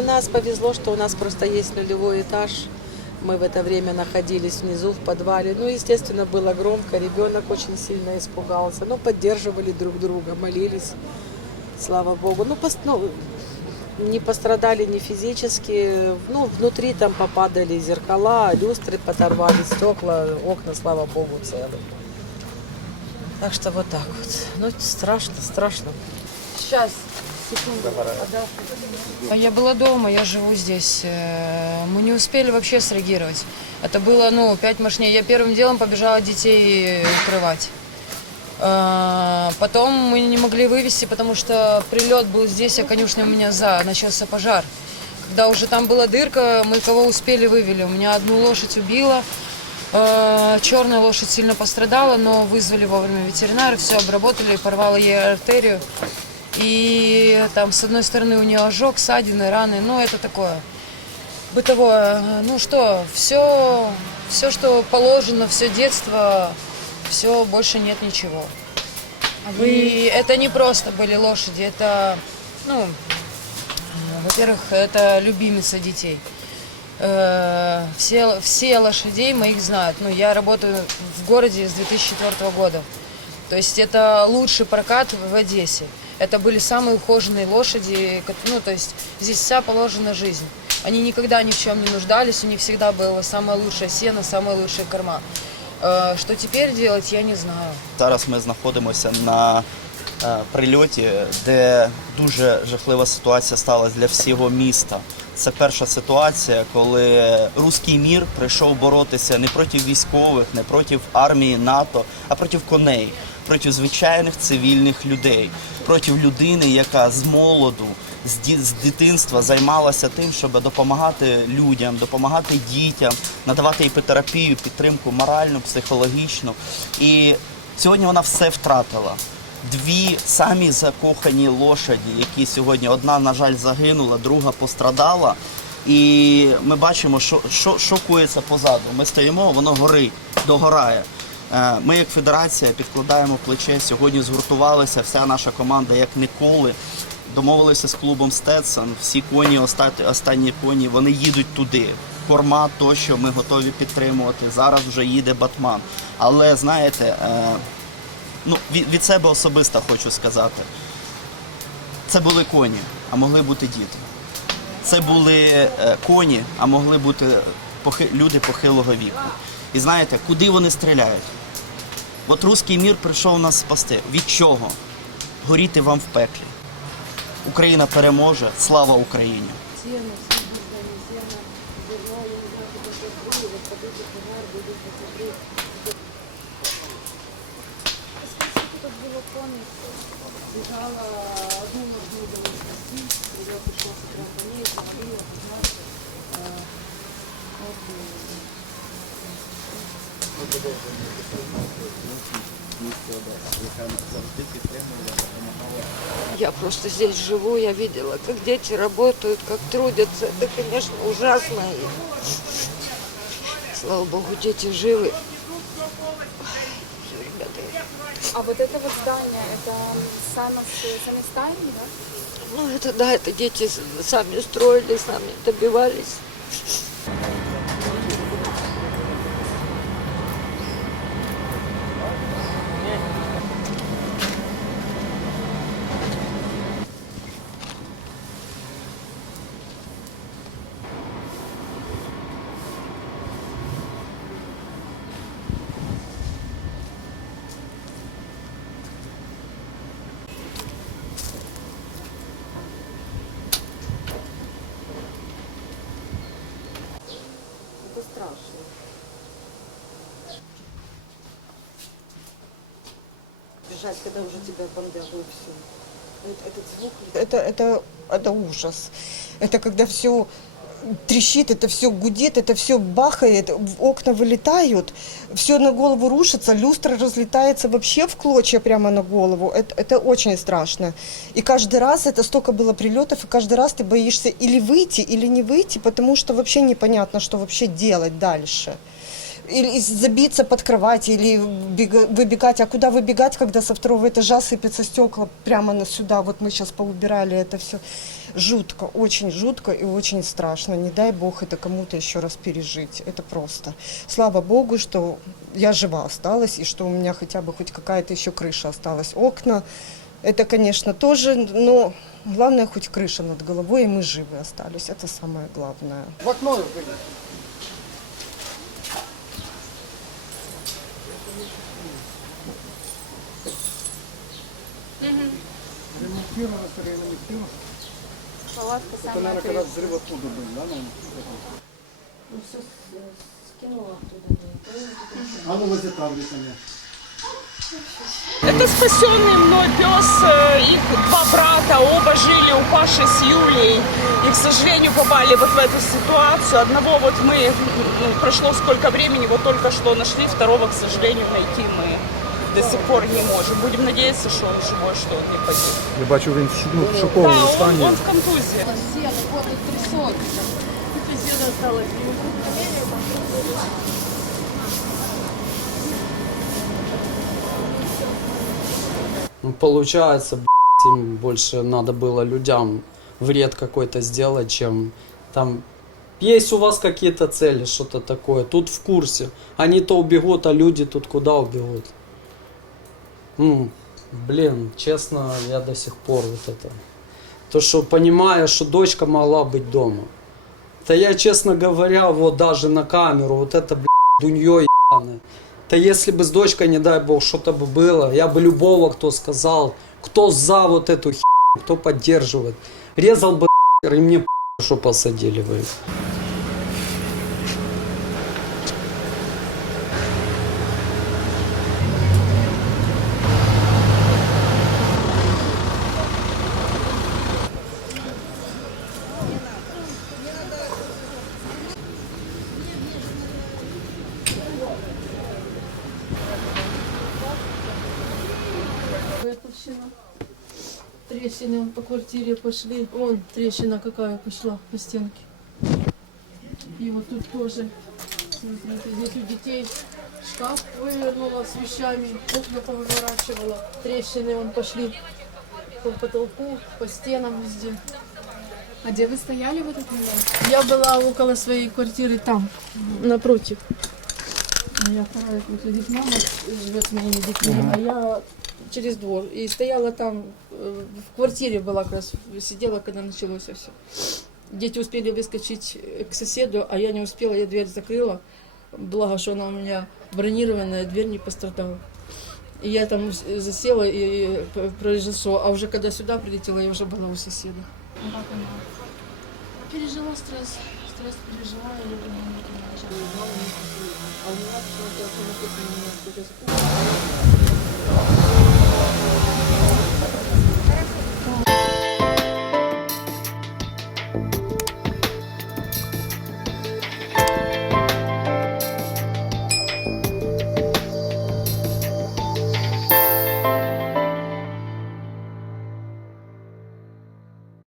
У нас повезло, что у нас просто есть нулевой этаж. Мы в это время находились внизу в подвале. Ну, естественно, было громко. Ребенок очень сильно испугался. Ну, поддерживали друг друга, молились. Слава Богу. Ну, пос- ну, не пострадали ни физически. Ну, внутри там попадали зеркала, люстры подорвали, стекла, окна, слава Богу, целы. Так что вот так вот. Ну, страшно, страшно. Сейчас, Я была дома, я живу здесь. Э, Мы не успели вообще среагировать. Это было, ну, пять мощней. Я первым делом побежала детей укрывать. Э, Потом мы не могли вывести, потому что прилет был здесь, а конюшня у меня за, начался пожар. Когда уже там была дырка, мы кого успели вывели. У меня одну лошадь убила, э, черная лошадь сильно пострадала, но вызвали вовремя ветеринара, все обработали, порвала ей артерию. И там с одной стороны у нее ожог, ссадины, раны, ну это такое бытовое. Ну что, все, все, что положено, все детство, все, больше нет ничего. И это не просто были лошади, это, ну, во-первых, это любимица детей. Э, Все, все лошадей моих знают. Ну, я работаю в городе с 2004 года. То есть это лучший прокат в Одессе. Это были самые ухоженные лошади, ну, то есть здесь вся положена жизнь. Они никогда ни в чем не нуждались, у них всегда было самое лучшее сено, самые лучшие корма. Э, Что теперь делать, я не знаю. Зараз ми знаходимося на прильоті, де дуже жахлива ситуація сталася для всього міста. Це перша ситуація, коли руський мір прийшов боротися не проти військових, не проти армії НАТО, а проти коней, проти звичайних цивільних людей, проти людини, яка з молоду, з, дитинства займалася тим, щоб допомагати людям, допомагати дітям, надавати іпотерапію, підтримку моральну, психологічну. І сьогодні вона все втратила. Дві самі закохані лошаді, які сьогодні одна, на жаль, загинула, друга пострадала. І ми бачимо, що, що, що коїться позаду. Ми стоїмо, воно горить, догорає. Е, Ми, як федерація, підкладаємо плече. Сьогодні згуртувалися вся наша команда як ніколи. Домовилися з клубом Стецен. Всі коні, останні коні, вони їдуть туди. Корма тощо ми готові підтримувати. Зараз вже їде Батман. Але знаєте, е, ну, від, від себе особисто хочу сказати. Це були коні, а могли бути діти. Це були е, коні, а могли бути люди похилого віку. І знаєте, куди вони стріляють? От руський мір прийшов нас спасти. Від чого? Горіти вам в пеклі. Україна переможе. Слава Україні! Я просто здесь живу, я видела, как дети работают, как трудятся. Это, конечно, ужасно. И, Слава Богу, дети живы. А вот это вот здание, это сами, сами стайни, да? ну это да, это дети сами строили, сами добивались. Когда уже тебя бомбят, все. Этот звук Это, это, это ужас. Это когда все трещит, это все гудит, это все бахает, окна вылетают, все на голову рушится, люстра разлетается вообще в клочья прямо на голову. Это, это очень страшно. И каждый раз это столько было прилетов, и каждый раз ты боишься или выйти, или не выйти, потому что вообще непонятно, что вообще делать дальше. Или забиться под кровать, или бега- выбегать. А куда выбегать, когда со второго этажа сыпятся стекла прямо на сюда? Вот мы сейчас поубирали это все. Жутко, очень жутко и очень страшно. Не дай бог это кому-то еще раз пережить. Это просто. Слава богу, что я жива осталась, и что у меня хотя бы хоть какая-то еще крыша осталась. Окна, это, конечно, тоже, но главное, хоть крыша над головой, и мы живы остались. Это самое главное. В окно выйди. Ремонтировалось, ремонтировалось. Палатка Это, самая наверное, когда взрыв оттуда был, да, наверное? А ну возле таблицы мне. Это спасенный мной пес, э, их два брата, оба жили у Паши с Юлей. И, к сожалению, попали вот в эту ситуацию. Одного вот мы, ну, прошло сколько времени, вот только что нашли, второго, к сожалению, найти мы до сих пор не можем. Будем надеяться, что он живой, что он не погиб. Я бачу, він в- ну, в Да, шоковому он, стані. он в контузии. Ну, получается, б***ь, им больше надо было людям вред какой-то сделать, чем там... Есть у вас какие-то цели, что-то такое, тут в курсе. Они то убегут, а люди тут куда убегут? Ну, блин, честно, я до сих пор вот это... То, что понимая, что дочка могла быть дома. Да я, честно говоря, вот даже на камеру, вот это, блядь, дуньё ебаное. Да если бы с дочкой, не дай бог, что-то бы было, я бы любого, кто сказал, кто за вот эту херню, кто поддерживает, резал бы и мне что посадили вы. Выпущено. Трещины вон по квартире пошли. Вон трещина какая пошла по стенке. И вот тут тоже. Смотрите, здесь у детей шкаф вывернула с вещами, окна повыворачивала. Трещины вон пошли по потолку, по стенам везде. А где вы стояли в этот момент? Я была около своей квартиры там, напротив. Моя вторая квартира. Здесь мама живет с моими детьми, а я через двор. И стояла там, э, в квартире была как раз, сидела, когда началось все. Дети успели выскочить э, к соседу, а я не успела, я дверь закрыла. Благо, что она у меня бронированная, дверь не пострадала. И я там с- засела и произошло. А уже когда сюда прилетела, я уже была у соседа. Пережила стресс. Стресс пережила и не. А у меня